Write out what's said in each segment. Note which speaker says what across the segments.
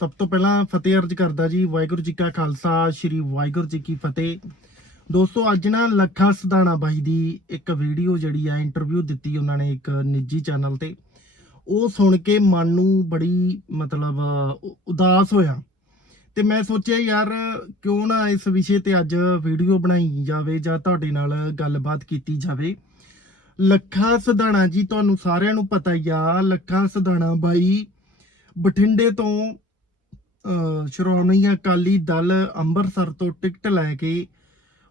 Speaker 1: ਸਭ ਤੋਂ ਪਹਿਲਾਂ ਫਤਿਹ ਅਰਜ ਕਰਦਾ ਜੀ, ਵਾਹਿਗੁਰੂ ਜੀ ਕਾ ਖਾਲਸਾ, ਸ੍ਰੀ ਵਾਹਿਗੁਰੂ ਜੀ ਕੀ ਫਤਿਹ। ਦੋਸਤੋ, ਅੱਜ ਨਾ ਲੱਖਾ ਸਦਾਣਾ ਬਾਈ ਦੀ ਇੱਕ ਵੀਡੀਓ ਜਿਹੜੀ ਆ ਇੰਟਰਵਿਊ ਦਿੱਤੀ ਉਹਨਾਂ ਨੇ ਇੱਕ ਨਿੱਜੀ ਚੈਨਲ ਤੇ। ਉਹ ਸੁਣ ਕੇ ਮਨ ਨੂੰ ਬੜੀ ਮਤਲਬ ਉਦਾਸ ਹੋਇਆ। ਤੇ ਮੈਂ ਸੋਚਿਆ, ਯਾਰ, ਕਿਉਂ ਨਾ ਇਸ ਵਿਸ਼ੇ ਤੇ ਅੱਜ ਵੀਡੀਓ ਬਣਾਈ ਜਾਵੇ ਜਾਂ ਤੁਹਾਡੇ ਨਾਲ ਗੱਲਬਾਤ ਕੀਤੀ ਜਾਵੇ? ਲੱਖਾ ਸਦਾਣਾ ਜੀ, ਤੁਹਾਨੂੰ ਸਾਰਿਆਂ ਨੂੰ ਪਤਾ ਹੀ ਆ, ਲੱਖਾ ਸਦਾਣਾ ਬਾਈ ਬਠਿੰਡੇ ਤੋਂ ਸ਼੍ਰੋਮਣੀ ਅਕਾਲੀ ਦਲ ਅੰਮ੍ਰਿਤਸਰ ਤੋਂ ਟਿਕਟ ਲੈ ਕੇ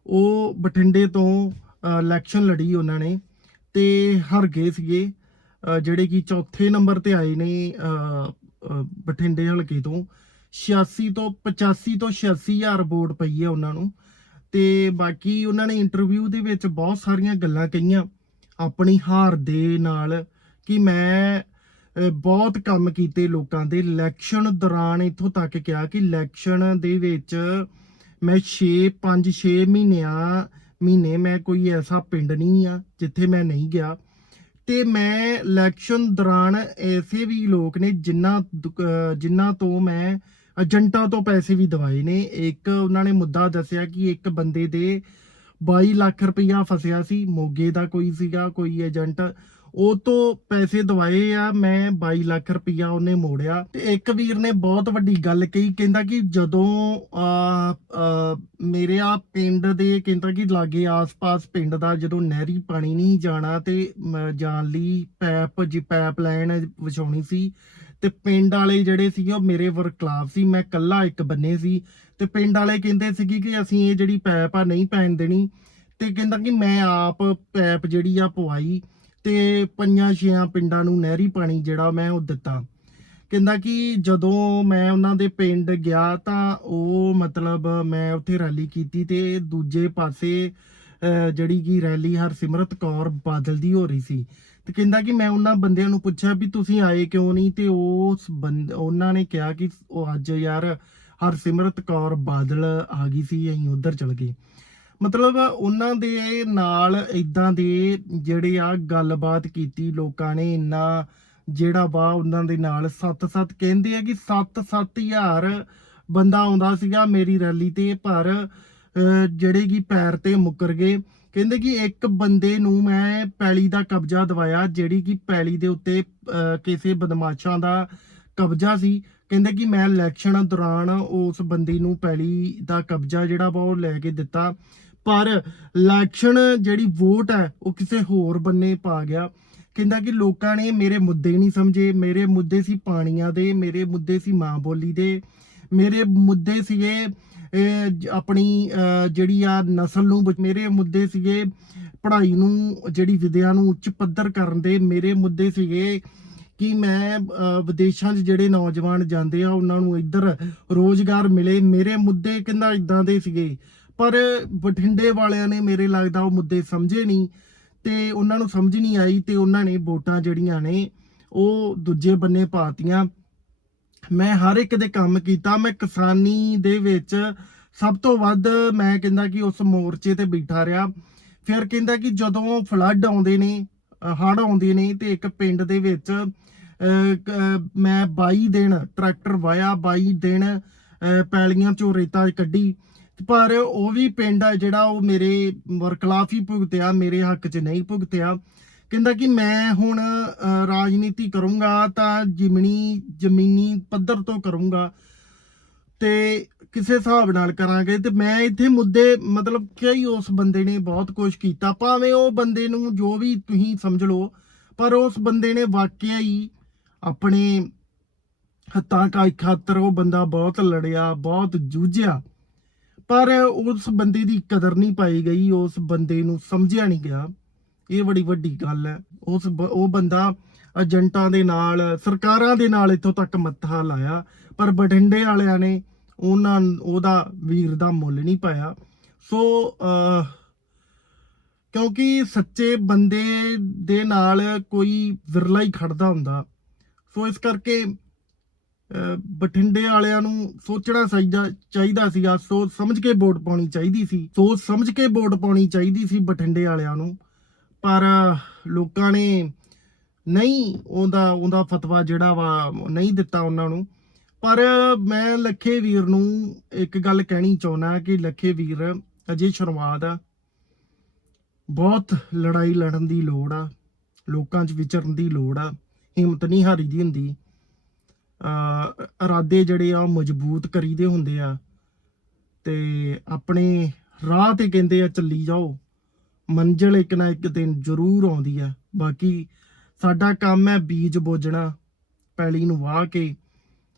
Speaker 1: ਉਹ ਬਠਿੰਡੇ ਤੋਂ ਇਲੈਕਸ਼ਨ ਲੜੀ ਉਹਨਾਂ ਨੇ ਤੇ ਹਰ ਗਏ ਸੀਗੇ। ਜਿਹੜੇ ਕਿ ਚੌਥੇ ਨੰਬਰ ਤੇ ਆਏ ਨੇ ਬਠਿੰਡੇ ਹਲਕੇ ਤੋਂ। 86 ਤੋਂ 85 ਤੋਂ 86 ਹਜ਼ਾਰ ਵੋਟ ਪਈ ਹੈ ਉਹਨਾਂ ਨੂੰ ਤੇ ਬਾਕੀ ਉਹਨਾਂ ਨੇ ਇੰਟਰਵਿਊ ਦੇ ਵਿੱਚ ਬਹੁਤ ਸਾਰੀਆਂ ਗੱਲਾਂ ਕਹੀਆਂ ਆਪਣੀ ਹਾਰ ਦੇ ਨਾਲ ਕਿ ਮੈਂ ਬਹੁਤ ਕੰਮ ਕੀਤੇ ਲੋਕਾਂ ਦੇ ਇਲੈਕਸ਼ਨ ਦੌਰਾਨ ਇੱਥੋਂ ਤੱਕ ਕਿਹਾ ਕਿ ਇਲੈਕਸ਼ਨ ਦੇ ਵਿੱਚ ਮੈਂ 6 5 6 ਮਹੀਨਿਆਂ, ਮਹੀਨੇ ਮੈਂ ਕੋਈ ਐਸਾ ਪਿੰਡ ਨਹੀਂ ਆ ਜਿੱਥੇ ਮੈਂ ਨਹੀਂ ਗਿਆ। ਤੇ ਮੈਂ ਇਲੈਕਸ਼ਨ ਦੌਰਾਨ ਐਸੇ ਵੀ ਲੋਕ ਨੇ ਜਿਨ੍ਹਾਂ ਦੁਕ- ਜਿਨ੍ਹਾਂ ਤੋਂ ਮੈਂ ਏਜੰਟਾਂ ਤੋਂ ਪੈਸੇ ਵੀ ਦਵਾਏ ਨੇ। ਇੱਕ ਉਹਨਾਂ ਨੇ ਮੁੱਦਾ ਦੱਸਿਆ ਕਿ ਇੱਕ ਬੰਦੇ ਦੇ 22 ਲੱਖ ਰੁਪਇਆ ਫਸਿਆ ਸੀ, ਮੋਗੇ ਦਾ ਕੋਈ ਸੀਗਾ, ਕੋਈ ਏਜੰਟ। ਉਹ ਤੋਂ ਪੈਸੇ ਦਵਾਏ ਆ, ਮੈਂ 22 ਲੱਖ ਰੁਪਇਆ ਉਹਨੇ ਮੋੜਿਆ। ਤੇ ਇੱਕ ਵੀਰ ਨੇ ਬਹੁਤ ਵੱਡੀ ਗੱਲ ਕਹੀ, ਕਹਿੰਦਾ ਕਿ ਜਦੋਂ ਮੇਰੇ ਆ ਪਿੰਡ ਦੇ, ਕਹਿੰਦਾ ਕਿ ਲਾਗੇ ਆਸ-ਪਾਸ ਪਿੰਡ ਦਾ ਜਦੋਂ ਨਹਿਰੀ ਪਾਣੀ ਨਹੀਂ ਜਾਣਾ ਤੇ, ਮ- ਜਾਣ ਲਈ ਪੈਪ, ਜੀ ਪੈਪ ਲਾਈਨ ਵਿਛਾਉਣੀ ਸੀ ਤੇ ਪਿੰਡ ਵਾਲੇ ਜਿਹੜੇ ਸੀ ਉਹ ਮੇਰੇ ਵਰਕਲਾਬ ਸੀ, ਮੈਂ ਕੱਲਾ ਇੱਕ ਬੰਨੇ ਸੀ ਤੇ ਪਿੰਡ ਵਾਲੇ ਕਹਿੰਦੇ ਸੀਗੇ ਕਿ ਅਸੀਂ ਇਹ ਜਿਹੜੀ ਪੈਪ ਆ ਨਹੀਂ ਪੈਣ ਦੇਣੀ ਤੇ ਕਹਿੰਦਾ ਕਿ ਮੈਂ ਆਪ ਪੈਪ ਜਿਹੜੀ ਆ ਪਵਾਈ ਤੇ ਪੰਜਾਂ ਛੇਆਂ ਪਿੰਡਾਂ ਨੂੰ ਨਹਿਰੀ ਪਾਣੀ ਜਿਹੜਾ ਮੈਂ ਉਹ ਦਿੱਤਾ। ਕਹਿੰਦਾ ਕਿ ਜਦੋਂ ਮੈਂ ਉਹਨਾਂ ਦੇ ਪਿੰਡ ਗਿਆ ਤਾਂ ਉਹ ਮਤਲਬ ਮੈਂ ਉੱਥੇ ਰੈਲੀ ਕੀਤੀ ਤੇ ਦੂਜੇ ਪਾਸੇ ਅਹ, ਜਿਹੜੀ ਕਿ ਰੈਲੀ ਹਰਸਿਮਰਤ ਕੌਰ ਬਾਦਲ ਦੀ ਹੋ ਰਹੀ ਸੀ। ਤੇ ਕਹਿੰਦਾ ਕਿ ਮੈਂ ਉਹਨਾਂ ਬੰਦਿਆਂ ਨੂੰ ਪੁੱਛਿਆ ਵੀ ਤੁਸੀਂ ਆਏ ਕਿਉਂ ਨਹੀਂ? ਤੇ ਉਸ ਬੰਦ ਉਹਨਾਂ ਨੇ ਕਿਹਾ ਕਿ ਉਹ ਅੱਜ ਯਾਰ ਹਰਸਿਮਰਤ ਕੌਰ ਬਾਦਲ ਆ ਗਈ ਸੀ ਅਸੀਂ ਉਧਰ ਚਲ ਗਏ। ਮਤਲਬ ਉਹਨਾਂ ਦੇ ਨਾਲ ਇਦਾਂ ਦੇ ਜਿਹੜੇ ਆ ਗੱਲਬਾਤ ਕੀਤੀ ਲੋਕਾਂ ਨੇ, ਇੰਨਾ ਜਿਹੜਾ ਵਾ ਉਹਨਾਂ ਦੇ ਨਾਲ ਸੱਤ-ਸੱਤ ਕਹਿੰਦੇ ਆ ਕਿ 7-7 ਹਜ਼ਾਰ ਬੰਦਾ ਆਉਂਦਾ ਸੀਗਾ ਮੇਰੀ ਰੈਲੀ ਤੇ, ਪਰ ਜਿਹੜੇ ਕਿ ਪੈਰ ਤੇ ਮੁੱਕਰ ਗਏ। ਕਹਿੰਦੇ ਕਿ ਇੱਕ ਬੰਦੇ ਨੂੰ ਮੈਂ ਪੈਲੀ ਦਾ ਕਬਜ਼ਾ ਦਵਾਇਆ, ਜਿਹੜੀ ਕਿ ਪੈਲੀ ਦੇ ਉੱਤੇ ਕਿਸੇ ਬਦਮਾਸ਼ਾਂ ਦਾ ਕਬਜ਼ਾ ਸੀ। ਕਹਿੰਦੇ ਕਿ ਮੈਂ ਇਲੈਕਸ਼ਨ ਦੌਰਾਨ ਉਸ ਬੰਦੇ ਨੂੰ ਪੈਲੀ ਦਾ ਕਬਜ਼ਾ ਜਿਹੜਾ ਵਾ ਉਹ ਲੈ ਕੇ ਦਿੱਤਾ। ਪਰ ਇਲੈਕਸ਼ਨ ਜਿਹੜੀ ਵੋਟ ਹੈ, ਉਹ ਕਿਸੇ ਹੋਰ ਬੰਨੇ ਪਾ ਗਿਆ। ਕਹਿੰਦਾ ਕਿ ਲੋਕਾਂ ਨੇ ਮੇਰੇ ਮੁੱਦੇ ਨਹੀਂ ਸਮਝੇ। ਮੇਰੇ ਮੁੱਦੇ ਸੀ ਪਾਣੀਆਂ ਦੇ, ਮੇਰੇ ਮੁੱਦੇ ਸੀ ਮਾਂ ਬੋਲੀ ਦੇ। ਮੇਰੇ ਮੁੱਦੇ ਸੀਗੇ ਆਪਣੀ ਜਿਹੜੀ ਆ ਨਸਲ ਨੂੰ ਮੇਰੇ ਮੁੱਦੇ ਸੀਗੇ ਪੜ੍ਹਾਈ ਨੂੰ, ਜਿਹੜੀ ਵਿਦਿਆ ਨੂੰ ਉੱਚ ਪੱਧਰ ਕਰਨ ਦੇ। ਮੇਰੇ ਮੁੱਦੇ ਸੀਗੇ ਕਿ ਮੈਂ ਵਿਦੇਸ਼ਾਂ 'ਚ ਜਿਹੜੇ ਨੌਜਵਾਨ ਜਾਂਦੇ ਆ, ਉਹਨਾਂ ਨੂੰ ਇੱਧਰ ਰੋਜ਼ਗਾਰ ਮਿਲੇ। ਮੇਰੇ ਮੁੱਦੇ ਕਹਿੰਦਾ ਇਦਾਂ ਦੇ ਸੀਗੇ। ਪਰ ਬਠਿੰਡੇ ਵਾਲਿਆਂ ਨੇ ਮੇਰੇ ਲੱਗਦਾ ਉਹ ਮੁੱਦੇ ਸਮਝੇ ਨਹੀਂ ਤੇ ਉਹਨਾਂ ਨੂੰ ਸਮਝ ਨਹੀਂ ਆਈ ਤੇ ਉਹਨਾਂ ਨੇ ਵੋਟਾਂ ਜਿਹੜੀਆਂ ਨੇ ਉਹ ਦੂਜੇ ਬੰਨੇ ਪਾਤੀਆਂ। ਮੈਂ ਹਰ ਇੱਕ ਦੇ ਕੰਮ ਕੀਤਾ, ਮੈਂ ਕਿਸਾਨੀ ਦੇ ਵਿੱਚ ਸਭ ਤੋਂ ਵੱਧ ਮੈਂ ਕਹਿੰਦਾ ਕਿ ਉਸ ਮੋਰਚੇ ਤੇ ਬੈਠਾ ਰਿਹਾ। ਫਿਰ ਕਹਿੰਦਾ ਕਿ ਜਦੋਂ ਫਲੱਡ ਆਉਂਦੇ ਨੇ, ਹੜ੍ਹ ਆਉਂਦੇ ਨੇ ਤੇ ਇੱਕ ਪਿੰਡ ਦੇ ਵਿੱਚ ਮੈਂ 22 ਦਿਨ ਟਰੈਕਟਰ ਵਾਇਆ 22 ਦਿਨ ਪੈਲੀਆਂ ਚੋਂ ਰੇਤਾ ਕੱਢੀ। ਪਰ ਉਹ ਵੀ ਪਿੰਡ ਆ ਜਿਹੜਾ ਉਹ ਮੇਰੇ ਵਰਖਲਾਫ ਹੀ ਭੁਗਤਿਆ, ਮੇਰੇ ਹੱਕ 'ਚ ਨਹੀਂ ਭੁਗਤਿਆ। ਕਹਿੰਦਾ ਕਿ ਮੈਂ ਹੁਣ ਰਾਜਨੀਤੀ ਕਰੂੰਗਾ ਤਾਂ ਜਿਮਣੀ, ਜ਼ਮੀਨੀ ਪੱਧਰ ਤੋਂ ਕਰੂੰਗਾ ਤੇ ਕਿਸੇ ਹਿਸਾਬ ਨਾਲ ਕਰਾਂਗੇ। ਤੇ ਮੈਂ ਇੱਥੇ ਮੁੱਦੇ, ਮਤਲਬ ਕਈ ਉਸ ਬੰਦੇ ਨੇ ਬਹੁਤ ਕੁਝ ਕੀਤਾ। ਭਾਵੇਂ ਉਹ ਬੰਦੇ ਨੂੰ ਜੋ ਵੀ ਤੁਸੀਂ ਸਮਝ ਲਓ, ਪਰ ਉਸ ਬੰਦੇ ਨੇ ਵਾਕਿਆ ਹੀ ਆਪਣੇ ਹੱਥਾਂ ਕਾ ਖਾਤਰ ਉਹ ਬੰਦਾ ਬਹੁਤ ਲੜਿਆ, ਬਹੁਤ ਜੂਝਿਆ। ਪਰ ਉਸ ਬੰਦੇ ਦੀ ਕਦਰ ਨਹੀਂ ਪਾਈ ਗਈ, ਉਸ ਬੰਦੇ ਨੂੰ ਸਮਝਿਆ ਨਹੀਂ ਗਿਆ। ਇਹ ਬੜੀ ਵੱਡੀ ਗੱਲ ਹੈ। ਉਸ ਬ- ਉਹ ਬੰਦਾ ਏਜੰਟਾਂ ਦੇ ਨਾਲ, ਸਰਕਾਰਾਂ ਦੇ ਨਾਲ ਇੱਥੋਂ ਤੱਕ ਮੱਥਾ ਲਾਇਆ, ਪਰ ਬਠਿੰਡੇ ਵਾਲਿਆਂ ਨੇ ਉਹਨਾਂ, ਉਹਦਾ ਵੀਰ ਦਾ ਮੁੱਲ ਨਹੀਂ ਪਾਇਆ। ਸੋ ਕਿਉਂਕਿ ਸੱਚੇ ਬੰਦੇ ਦੇ ਨਾਲ ਕੋਈ ਵਿਰਲਾ ਹੀ ਖੜਦਾ ਹੁੰਦਾ। ਸੋ ਇਸ ਕਰਕੇ ਬਠਿੰਡੇ ਵਾਲਿਆਂ ਨੂੰ ਸੋਚਣਾ ਚਾਹੀਦਾ ਚਾਹੀਦਾ ਸੀਗਾ, ਸੋਚ ਸਮਝ ਕੇ ਵੋਟ ਪਾਉਣੀ ਚਾਹੀਦੀ ਸੀ, ਸੋਚ ਸਮਝ ਕੇ ਵੋਟ ਪਾਉਣੀ ਚਾਹੀਦੀ ਸੀ ਬਠਿੰਡੇ ਵਾਲਿਆਂ ਨੂੰ, ਪਰ ਲੋਕਾਂ ਨੇ ਨਹੀਂ ਉਹਦਾ ਉਹਦਾ ਫਤਵਾ ਜਿਹੜਾ ਵਾ ਨਹੀਂ ਦਿੱਤਾ ਉਹਨਾਂ ਨੂੰ। ਪਰ ਮੈਂ ਲੱਖੇ ਵੀਰ ਨੂੰ ਇੱਕ ਗੱਲ ਕਹਿਣੀ ਚਾਹੁੰਦਾ ਕਿ ਲੱਖੇ ਵੀਰ, ਅਜੇ ਸ਼ੁਰੂਆਤ ਆ। ਬਹੁਤ ਲੜਾਈ ਲੜਨ ਦੀ ਲੋੜ ਆ, ਲੋਕਾਂ 'ਚ ਵਿਚਰਨ ਦੀ ਲੋੜ ਆ, ਹਿੰਮਤ ਨਹੀਂ ਹਾਰੀ ਦੀ ਹੁੰਦੀ। ਇਰਾਦੇ ਜਿਹੜੇ ਆ ਉਹ ਮਜ਼ਬੂਤ ਕਰੀਦੇ ਹੁੰਦੇ ਆ। ਤੇ ਆਪਣੇ ਰਾਹ ਤੇ ਕਹਿੰਦੇ ਆ, ਚੱਲੀ ਜਾਓ। ਮੰਜ਼ਿਲ ਇੱਕ ਨਾ ਇੱਕ ਦਿਨ ਜ਼ਰੂਰ ਆਉਂਦੀ ਆ। ਬਾਕੀ ਸਾਡਾ ਕੰਮ ਹੈ ਬੀਜ ਬੋਜਣਾ ਪੈਲੀ ਨੂੰ ਵਾਹ ਕੇ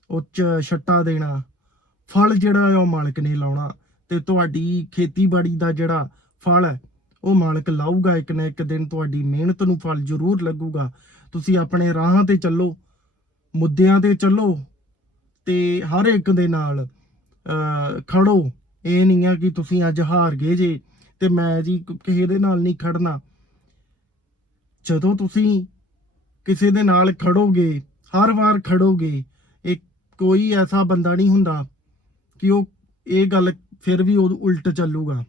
Speaker 1: ਉੱਚ ਛੱਟਾ ਦੇਣਾ, ਫਲ ਜਿਹੜਾ ਹੈ ਉਹ ਮਾਲਕ ਨੇ ਲਾਉਣਾ। ਤੇ ਤੁਹਾਡੀ ਖੇਤੀਬਾੜੀ ਦਾ ਜਿਹੜਾ ਫਲ ਹੈ, ਉਹ ਮਾਲਕ ਲਾਊਗਾ ਇੱਕ ਨਾ ਇੱਕ ਦਿਨ। ਤੁਹਾਡੀ ਮਿਹਨਤ ਨੂੰ ਫਲ ਜ਼ਰੂਰ ਲੱਗੂਗਾ। ਤੁਸੀਂ ਆਪਣੇ ਰਾਹਾਂ ਤੇ ਚੱਲੋ। ਮੁੱਦਿਆਂ ਤੇ ਚੱਲੋ ਤੇ ਹਰ ਇੱਕ ਦੇ ਨਾਲ ਅਹ, ਖੜੋ। ਇਹ ਨਹੀਂ ਆ ਕਿ ਤੁਸੀਂ ਅੱਜ ਹਾਰ ਗਏ ਜੇ ਤੇ ਮੈਂ ਜੀ ਕਿਸੇ ਦੇ ਨਾਲ ਨਹੀਂ ਖੜਨਾ। ਜਦੋਂ ਤੁਸੀਂ ਕਿਸੇ ਦੇ ਨਾਲ ਖੜੋਗੇ ਹਰ ਵਾਰ ਖੜੋਗੇ ਇੱਕ ਕੋਈ ਐਸਾ ਬੰਦਾ ਨਹੀਂ ਹੁੰਦਾ ਕਿ ਉਹ ਇਹ ਗੱਲ ਫਿਰ ਵੀ ਉਹ ਉਲਟ ਚੱਲੂਗਾ।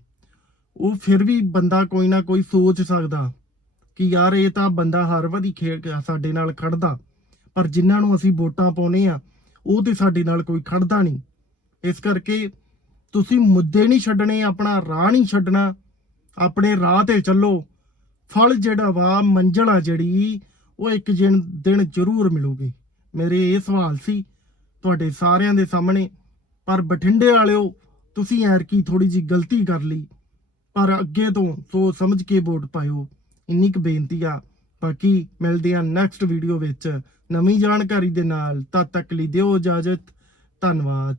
Speaker 1: ਉਹ ਫਿਰ ਵੀ ਬੰਦਾ ਕੋਈ ਨਾ ਕੋਈ ਸੋਚ ਸਕਦਾ ਕਿ ਯਾਰ ਇਹ ਤਾਂ ਬੰਦਾ ਹਰ ਵਾਰੀ ਖੇਡ ਸਾਡੇ ਨਾਲ ਖੜਦਾ। ਪਰ ਜਿਨ੍ਹਾਂ ਨੂੰ ਅਸੀਂ ਵੋਟਾਂ ਪਾਉਨੇ ਆ, ਉਹ ਤੇ ਸਾਡੇ ਨਾਲ ਕੋਈ ਖੜਦਾ ਨਹੀਂ। ਇਸ ਕਰਕੇ ਤੁਸੀਂ ਮੁੱਦੇ ਨਹੀਂ ਛੱਡਣੇ, ਆਪਣਾ ਰਾਹ ਨਹੀਂ ਛੱਡਣਾ। ਆਪਣੇ ਰਾਹ ਤੇ ਚੱਲੋ। ਫਲ ਜਿਹੜਾ ਵਾ, ਮੰਜ਼ਲ ਆ ਜਿਹੜੀ, ਉਹ ਇੱਕ ਜਿਨ- ਦਿਨ ਜ਼ਰੂਰ ਮਿਲੂਗੀ। ਮੇਰੇ ਇਹ ਸਵਾਲ ਸੀ ਤੁਹਾਡੇ ਸਾਰਿਆਂ ਦੇ ਸਾਹਮਣੇ, ਪਰ ਬਠਿੰਡੇ ਵਾਲਿਓ, ਤੁਸੀਂ ਐਰ ਕੀ ਥੋੜੀ ਜੀ ਗਲਤੀ ਕਰ ਲਈ। ਪਰ ਅੱਗੇ ਤੋਂ ਸੋਚ ਸਮਝ ਕੇ ਵੋਟ ਪਾਇਓ। ਇੰਨੀ ਕੁ ਬੇਨਤੀ ਆ। ਬਾਕੀ ਮਿਲਦੇ ਹਾਂ ਨੈਕਸਟ ਵੀਡੀਓ ਵਿੱਚ। ਨਵੀਂ ਜਾਣਕਾਰੀ ਦੇ ਨਾਲ ਤਦ ਤੱਕ ਲਈ ਦਿਓ ਇਜਾਜ਼ਤ। ਧੰਨਵਾਦ।